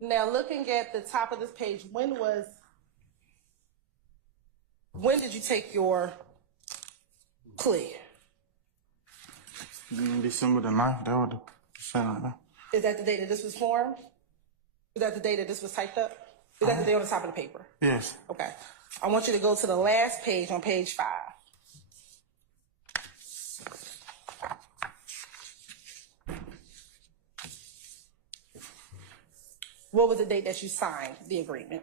Now, looking at the top of this page, when did you take your plea? December the 9th, that was the Saturday. Is that the day that this was formed? Is that the day that this was typed up? Is that the day on the top of the paper? Yes. Okay. I want you to go to the last page on page 5. What was the date that you signed the agreement?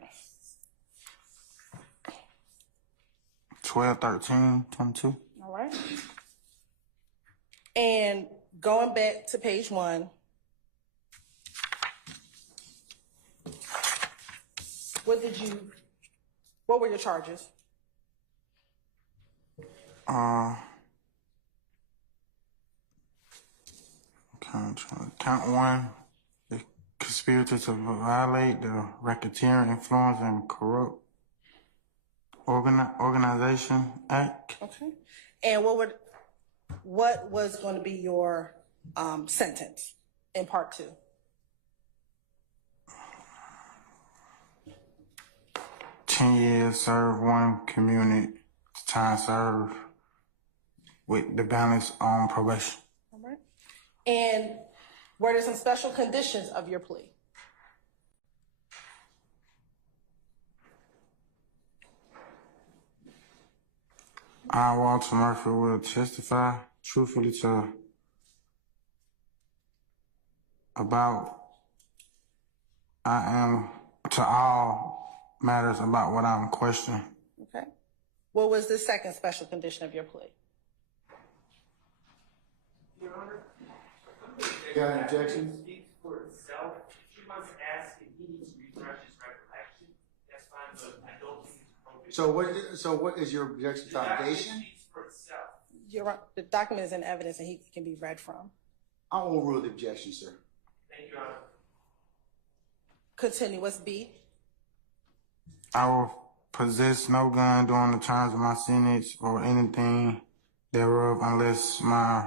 12/13/22. All right. And going back to page 1, what were your charges? Count 1, the conspiracy to violate the racketeering, influence, and corrupt organization act. Okay. And what was going to be your sentence in part 2? Years served, 1 community time served, with the balance on probation. All right. And were there some special conditions of your plea? I, Walter Murphy, will testify truthfully to all matters about what I'm questioning. Okay. What was the second special condition of your plea? Your Honor, got an objection? Speaks for itself. She wants to ask if he needs to refresh his recollection. That's fine, but I don't think it's appropriate. So what is your objection to allegation? Speaks for itself. The document is in evidence and he can be read from. I will rule the objection, sir. Thank you, Your Honor. Continue. What's B? I will possess no gun during the terms of my sentence or anything thereof unless my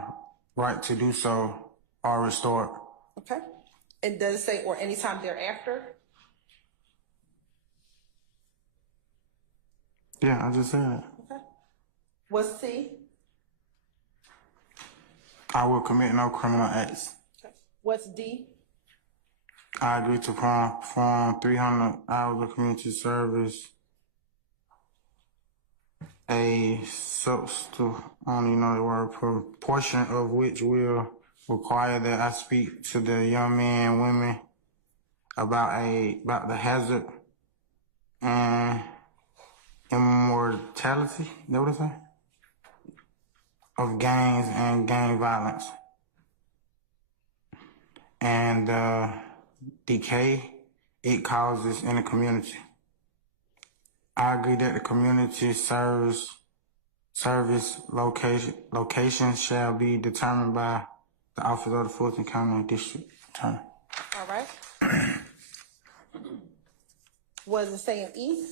right to do so are restored. Okay. And does it say or any time thereafter? Yeah, I just said it. Okay. What's C? I will commit no criminal acts. Okay. What's D? I agree to perform 300 hours of community service, a substantive, I don't even know the word, proportion of which will require that I speak to the young men and women about the hazard and immortality, is that what it say? Of gangs and gang violence. And decay it causes in the community. I agree that the community service location shall be determined by the Office of the Fulton County District Attorney. All right. Was it saying E?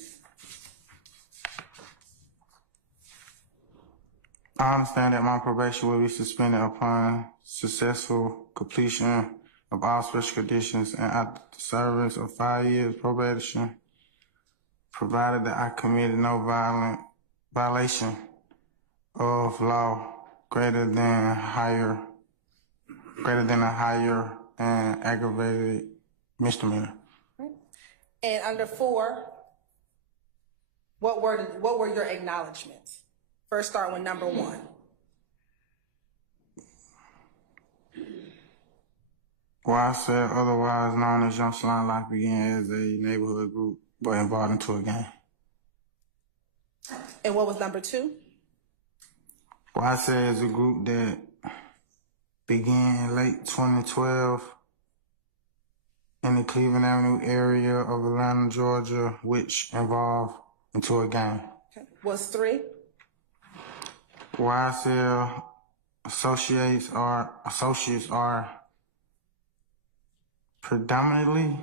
I understand that my probation will be suspended upon successful completion of all special conditions and after the service of 5 years probation, provided that I committed no violation of law greater than a higher and aggravated misdemeanor. Right. And under 4, what were your acknowledgments? First, start with number 1. YSL, otherwise known as Young Salon Life, began as a neighborhood group but involved into a gang. And what was number 2? YSL is a group that began in late 2012 in the Cleveland Avenue area of Atlanta, Georgia, which evolved into a gang. Okay. What's 3? YSL associates are predominantly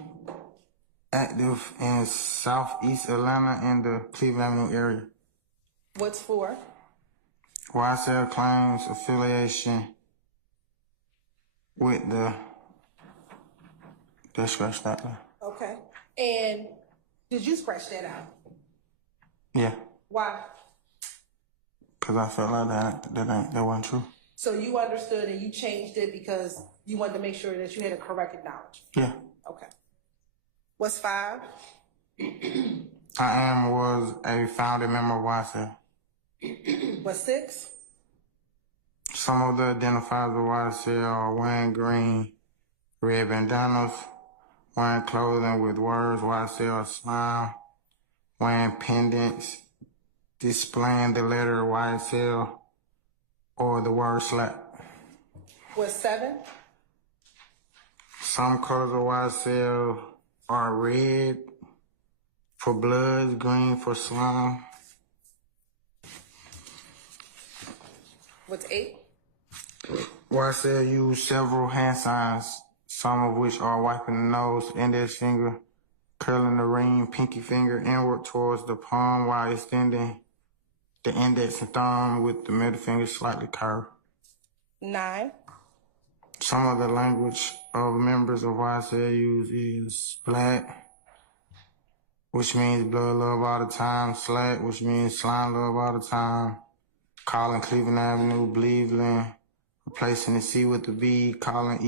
active in southeast Atlanta and the Cleveland Avenue area. What's 4? YSL claims affiliation with the... Let's scratch that. Okay. And did you scratch that out? Yeah, Why? because I felt like that wasn't true. So you understood and you changed it because you wanted to make sure that you had a correct acknowledgement. Yeah. Okay. What's 5? Was a founding member of YSL. What's 6? Some of the identifiers of YSL are wearing green, red bandanas, wearing clothing with words YSL or slime, wearing pendants, displaying the letter YSL or the word slap. What's 7? Some colors of YSL are red for blood, green for slime. What's 8? YSL use several hand signs, some of which are wiping the nose, index finger, curling the ring, pinky finger inward towards the palm while extending the index and thumb with the middle finger slightly curved. 9. Some of the language of members of YSL use is black, which means blood love all the time, slack, which means slime love all the time, calling Cleveland Avenue, Cleveland, replacing the C with the B, calling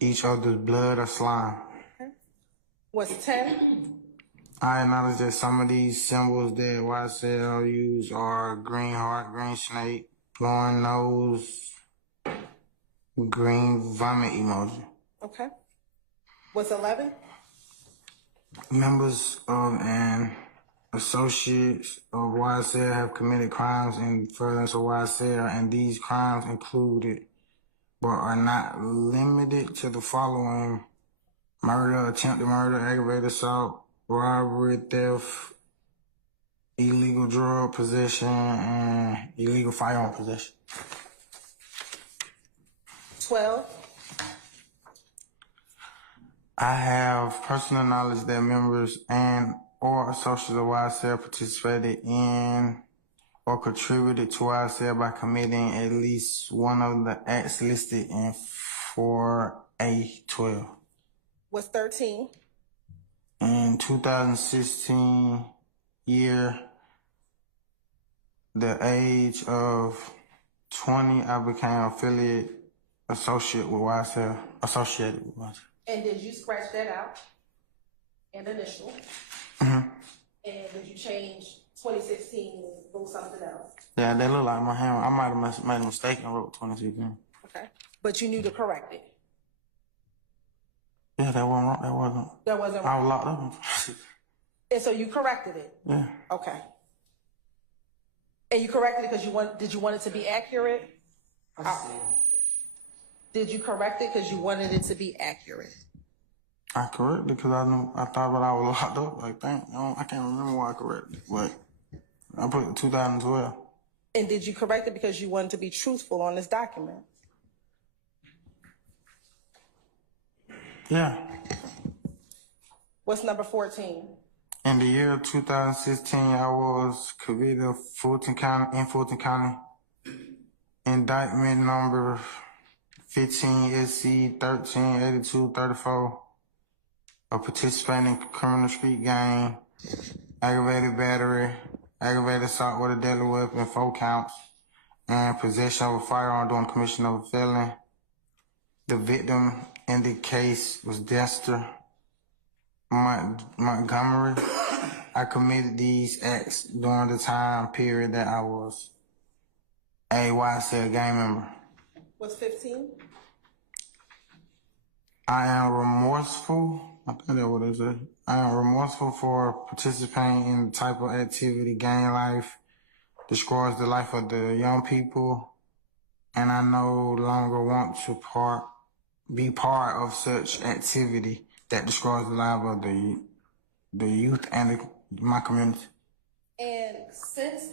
each other's blood or slime. What's 10? I acknowledge that some of these symbols that YSL use are green heart, green snake, blowing nose, green vomit emoji. Okay. What's 11? Members of and associates of YSL have committed crimes in furtherance of YSL, and these crimes included but are not limited to the following: murder, attempted murder, aggravated assault, robbery, theft, illegal drug possession, and illegal firearm possession. 12? I have personal knowledge that members and or associates of YSL participated in or contributed to YSL by committing at least one of the acts listed in 4A12. What's 13? In 2016 year, the age of 20, I became associated with YSL. And did you scratch that out? And initial? Mm-hmm. And did you change 2016 and wrote something else? Yeah, that looked like my hand. I might have made a mistake and wrote 2016. Okay. But you knew to correct it? Yeah, that wasn't wrong. That wasn't I wrong? was locked up. And so you corrected it? Yeah. Okay. And you corrected it because did you want it to be accurate? Did you correct it because you wanted it to be accurate? I corrected it because I thought that I was locked up. Like, I can't remember why I corrected it, but I put 2012. And did you correct it because you wanted to be truthful on this document? Yeah. What's number 14? In the year of 2016, I was convicted of Fulton County, indictment number 15 SC 138234, of participating in criminal street gang, aggravated battery, aggravated assault with a deadly weapon, 4 counts, and possession of a firearm during commission of a felony. The victim in the case was Dexter Montgomery. I committed these acts during the time period that I was a YSL gang member. What's 15? I am remorseful. I think that's what it said. I am remorseful for participating in the type of activity gang life destroys the life of the young people, and I no longer want to be part of such activity that destroys the life of the youth and my community. And since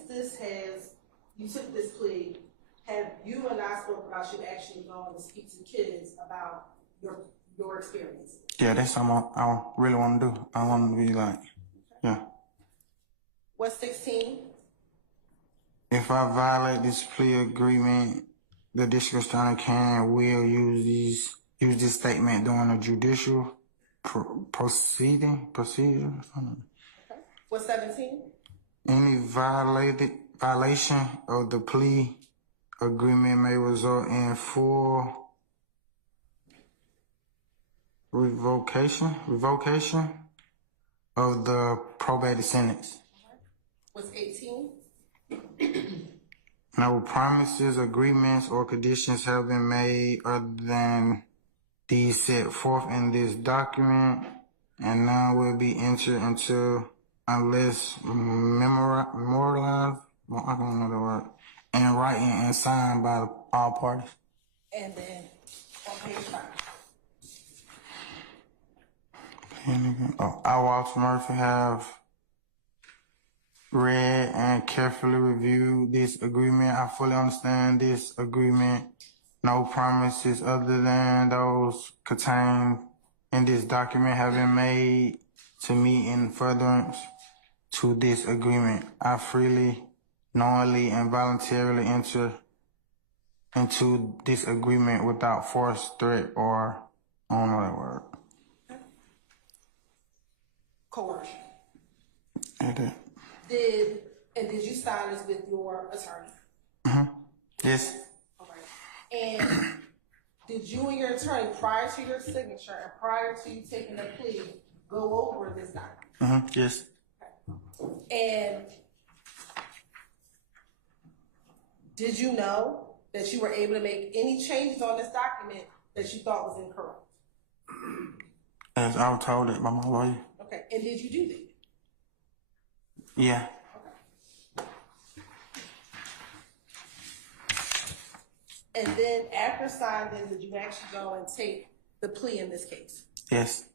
you took this plea, have you and I spoke about you actually going to speak to kids about your experience? Yeah, that's something I really want to do. I want to be like, yeah. What's 16? If I violate this plea agreement, the district attorney can and will use these use this statement during a judicial procedure. What's 17? Any violation of the plea agreement may result in full revocation of the probated sentence. What's 18? No promises, agreements, or conditions have been made other than these set forth in this document, and none will be entered into unless memorialized, I don't know the word, in writing and signed by all parties. And then on page 5. I, Walter Murphy, have read and carefully reviewed this agreement. I fully understand this agreement. No promises other than those contained in this document have been made to me in furtherance to this agreement. I freely, knowingly, and voluntarily enter into this agreement without force, threat, or I don't know that word. Coercion. Okay. Did you sign this with your attorney? Mm-hmm. Yes. All right. And did you and your attorney, prior to your signature and prior to you taking the plea, go over this document? Mm-hmm. Yes. Okay. And did you know that you were able to make any changes on this document that you thought was incorrect? As I was told it by my lawyer. Okay. And did you do that? Yeah. Okay. And then after signing, did you actually go and take the plea in this case? Yes.